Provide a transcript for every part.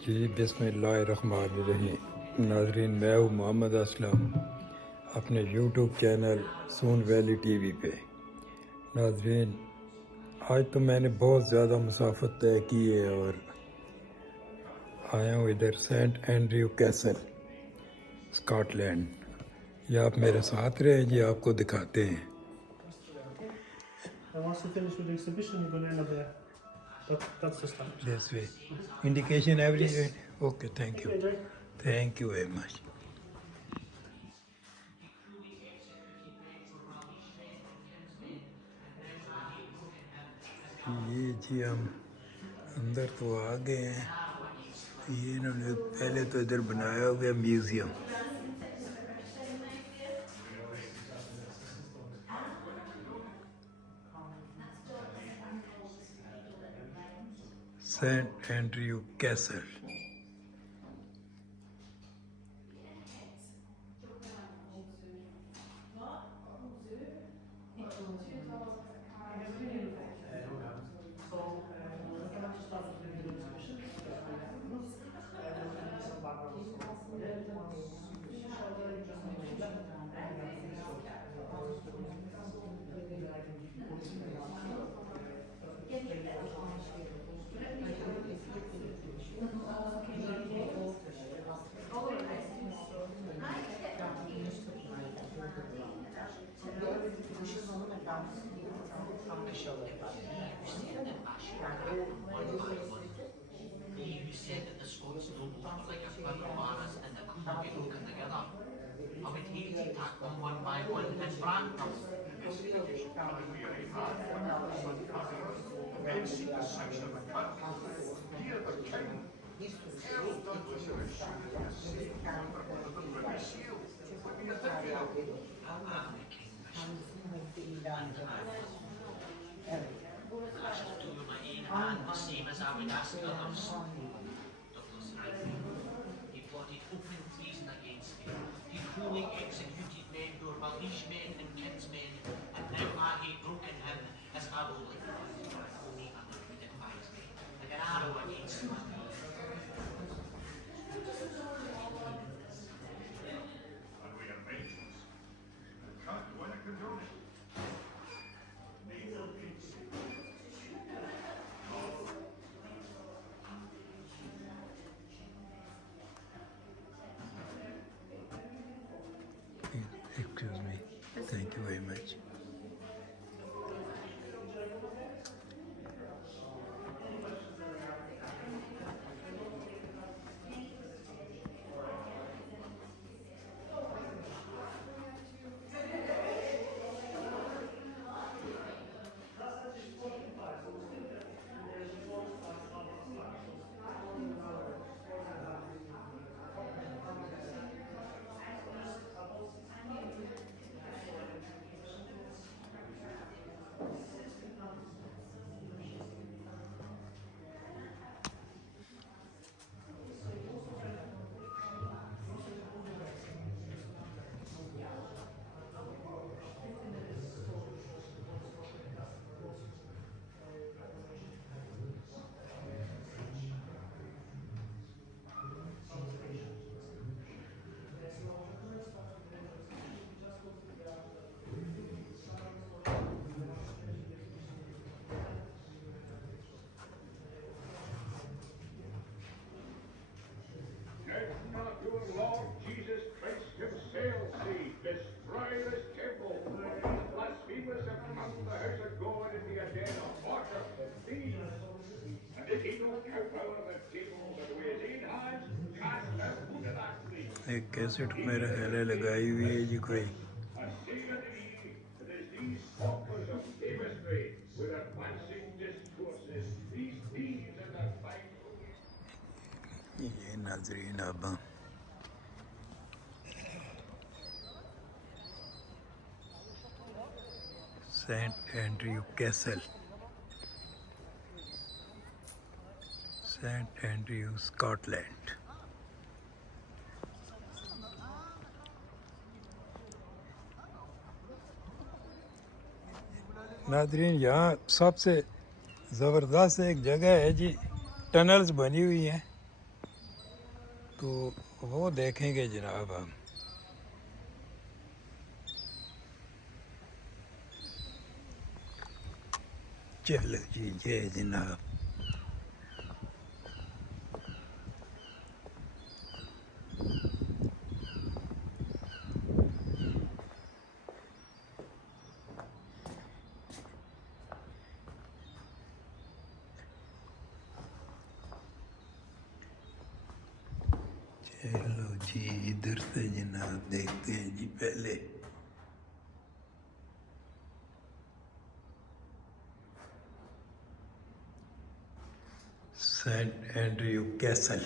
जी बिस्मिल्लाहिर्रहमानिर्रहीम। नाजरीन, मैं हूँ मोहम्मद असलम अपने यूट्यूब चैनल सून वैली टीवी पे। नाजरीन, आज तो मैंने बहुत ज़्यादा मुसाफत तय की है और आया हूँ इधर सेंट एंड्रयू कैसल, स्कॉटलैंड। ये आप मेरे साथ रहें जी, आपको दिखाते हैं। And once you finish with the exhibition, you're going to enter there. That's the start. This way indication every. Okay, thank you, Okay, Jay. Thank you very much. ये जी हम अंदर तो आ गए हैं। ये इन्होंने पहले तो इधर बनाया हुआ museum. Saint Andrew castle. You said that the Scots don't look like a pair of bars and they couldn't be looking together. I would hate to tack them one by one and brand them. Men seek the sanction of the country. Hear the king. Earl Douglas of Ashfield is safe under the Privy Seal. What do you think of it? I'm the king, Bishop. And the man. I shall do my own hand the same as I would ask others. Douglas Rankin. He plotted open treason against me. He cruelly executed men who were my liege men and kinsmen, and now I hae broken him as I will live. Only another would advise me, like an arrow against my knee. And we have vengeance. Can't do any condone it. Neither peace. Excuse me. Thank you very much. Let not your Lord Jesus Christ himself see destroy this temple. These blasphemers have come to the house of God and be a den of water and thieves. And if he don't count out of the table that with his own hands, cast them into that place. एक कैसेट मेरे ख्याल लगाई हुई है जी कोई। I say unto ye, that as these scoffers of chemistry with advancing discourses, these thieves and their fine ये नाजरीन अब Saint Andrew castle, Saint Andrew, Scotland. नाजरीन, यहाँ सबसे ज़बरदस्त एक जगह है जी, टनल्स बनी हुई हैं। तो वो देखेंगे जनाब हम। चलो जी ये जनाब चलो जी इधर से जनाब देखते हैं जी पहले सेंट एंड्रयू कैसल।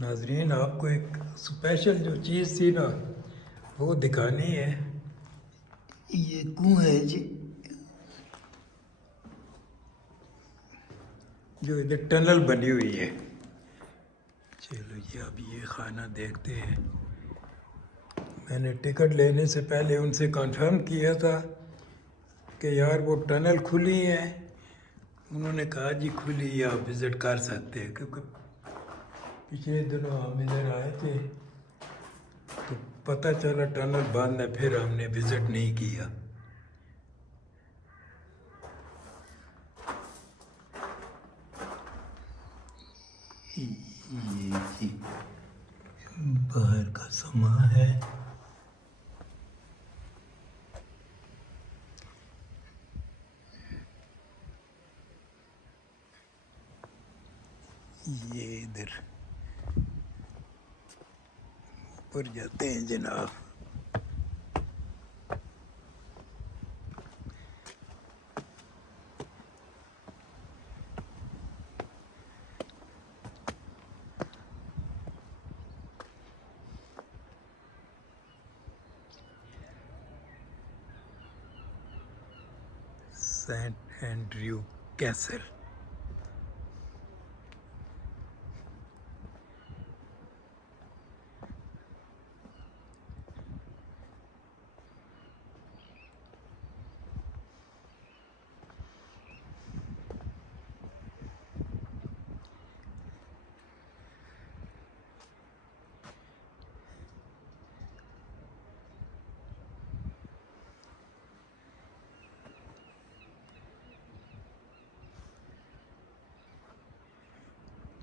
नाजरीन आपको एक स्पेशल जो चीज़ थी ना वो दिखानी है। ये कुआं है जी जो इधर टनल बनी हुई है। चलो जी अब ये खाना देखते हैं। मैंने टिकट लेने से पहले उनसे कंफर्म किया था कि यार वो टनल खुली है। उन्होंने कहा जी खुली है आप विज़िट कर सकते हैं, क्योंकि पिछले दिनों हम इधर आए थे तो पता चला टनल बंद है, फिर हमने विज़िट नहीं किया। ये जी बाहर का सामान है। ये इधर ऊपर जाते हैं जनाब। Saint Andrew castle.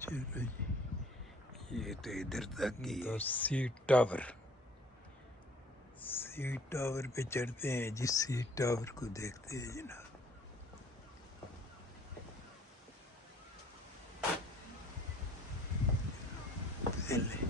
चलो जी ये तो इधर तक ही है। सी टावर, सी टावर पे चढ़ते हैं जी। सी टावर को देखते हैं जनाब। पहले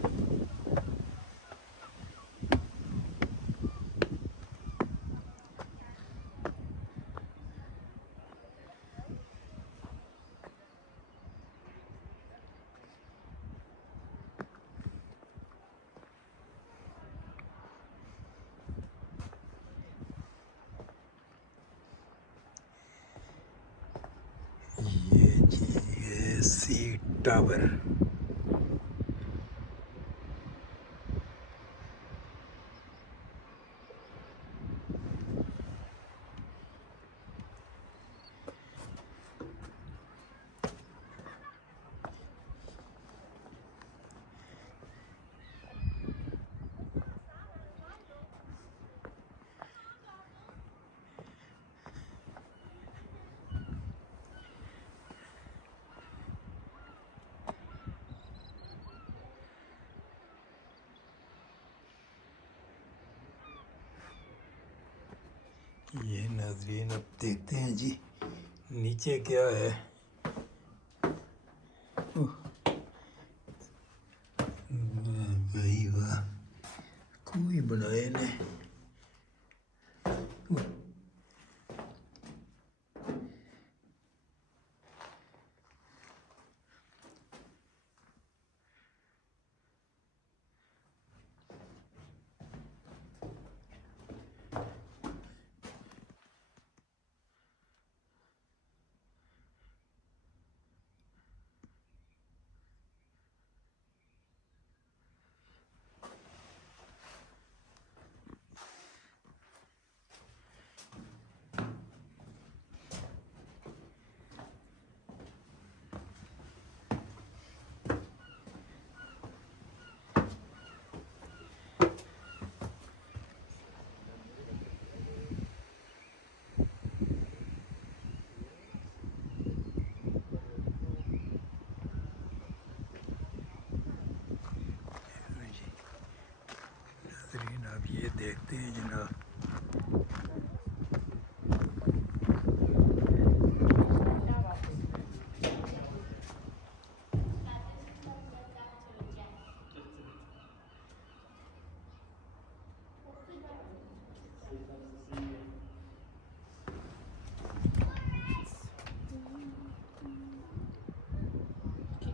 ये जी ये सी टावर। ये नाजरीन अब देखते हैं जी नीचे क्या है। वाह भाई वाह, कोई बनाए ने।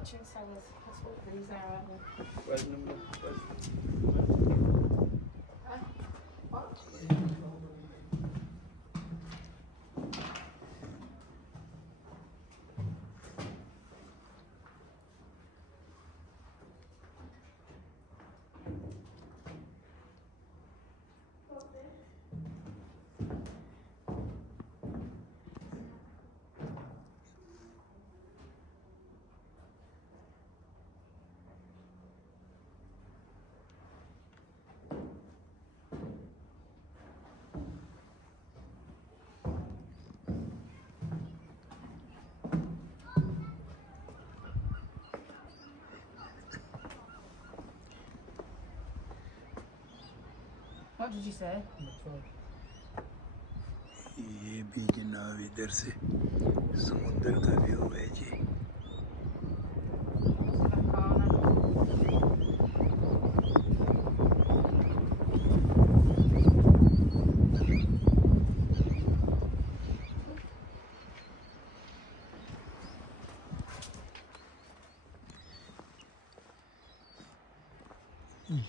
kitchen sellers. That's what these are, aren't they? Where's number? Where's... What? What did you say? ये भी जनाब इधर से समुद्र का व्यू है जी।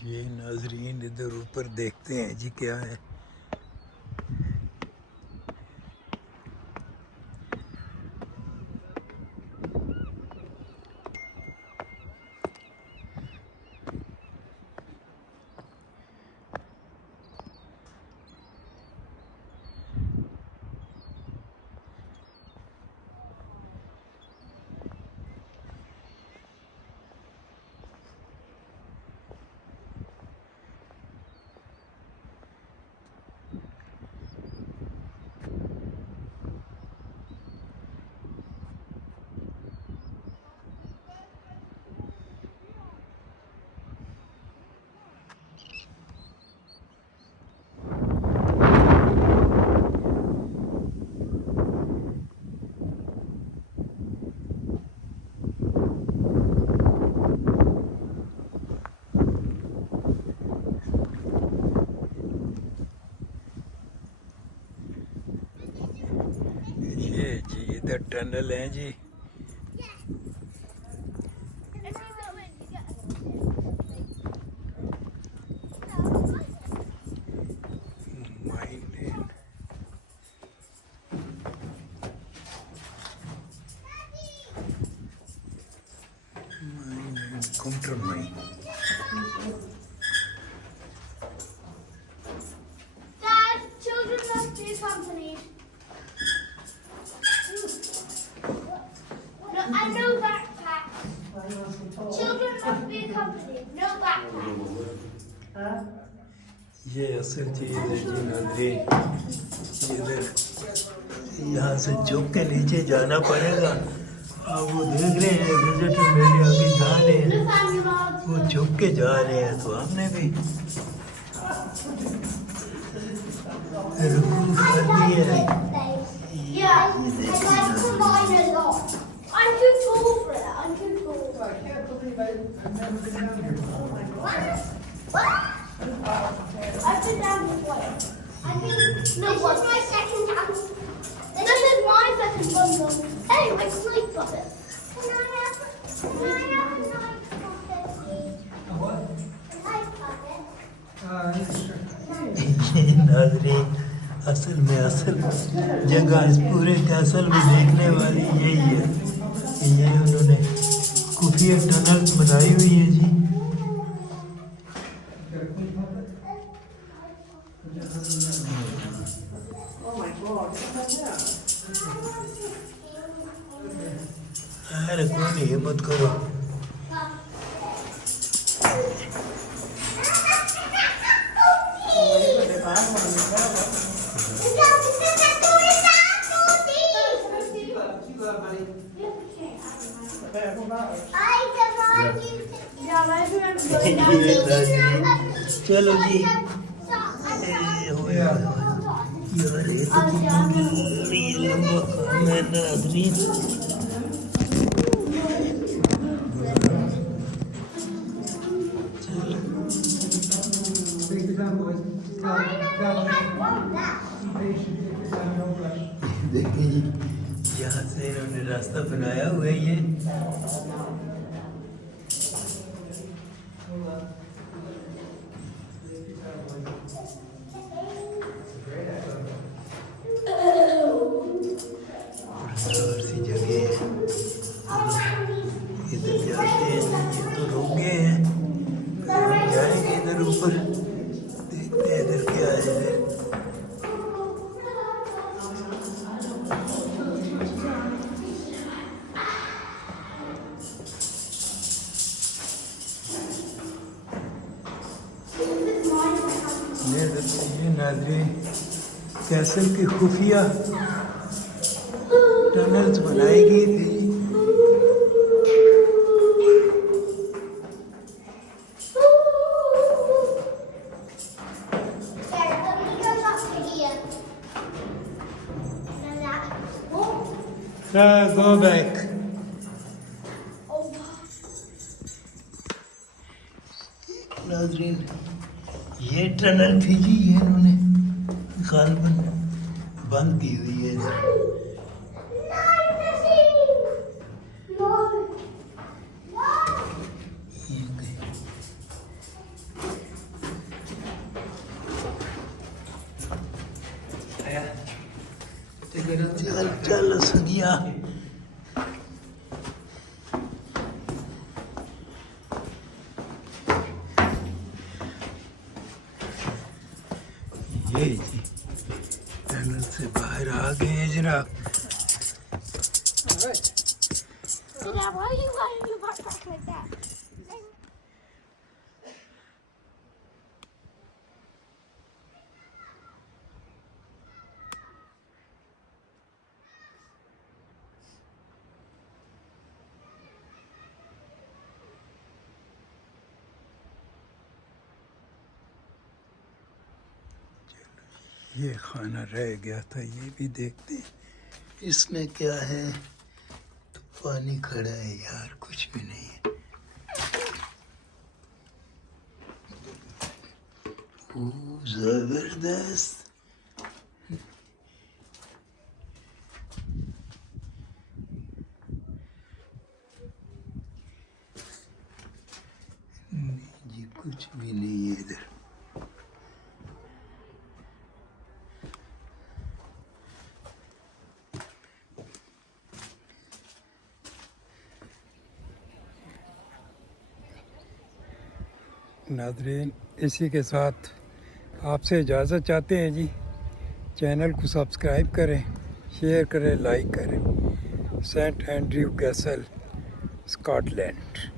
ये नाजरीन इधर ऊपर देखते हैं जी क्या है। ये जी इधर टनल है जी। Mine counter mine. Dad, children must be accompanied. No, and no backpacks. Children must be accompanied. No backpacks. ये असल चीज़ है जी नाज़रीन। इधर यहाँ से झुक के नीचे जाना पड़ेगा। आप वो देख रहे हैं विजिटर मेरे आगे जा रहे हैं, Look, animals. वो झुक के जा रहे हैं तो हमने भी रुकू करनी है। Yeah, I like to mine a lot. I'm too tall for it. I'm too tall. What? I've been down before. I think no, this is my second time. This is my second one. Hey, my snake puppet. Can I have a snake puppet, please? A what? A snake puppet. नाज़रीन असल में असल जगह इस पूरे कैसल में देखने वाली यही है। ये उन्होंने खुफिया टनल बनाई हुई है जी। अरे कोई नहीं हिम्मत करो। चलो जी यार ये तो ये लंबा काम है नाज़रीन। देखिए जी यहाँ से इन्होंने रास्ता बनाया हुआ है ये जोर सी जगह है, इधर जाते हैं। ये तो रुक गए हैं, हम जाएंगे इधर ऊपर, देखते हैं इधर क्या है इधर। ये नाज़रीन कैसल की खुफिया टनल्स बनाई गई थी। There, let me go up to here. And that. Oh, Go back. oh. नाज़रीन ये टनल थी जी, ये इन्होंने गालबन बंद की हुई है। चल चल सगिया, ये जी टनल से बाहर आ गए हैं जनाब। Dad, why are you letting your butt back like that? ये खाना रह गया था, ये भी देखते हैं इसमें क्या है। तो पानी खड़ा है यार, कुछ भी नहीं है। ओ जबरदस्त। नहीं जी कुछ भी नहीं है इधर। नाज़रीन इसी के साथ आपसे इजाज़त चाहते हैं जी। चैनल को सब्सक्राइब करें, शेयर करें, लाइक करें। Saint Andrew castle, Scotland.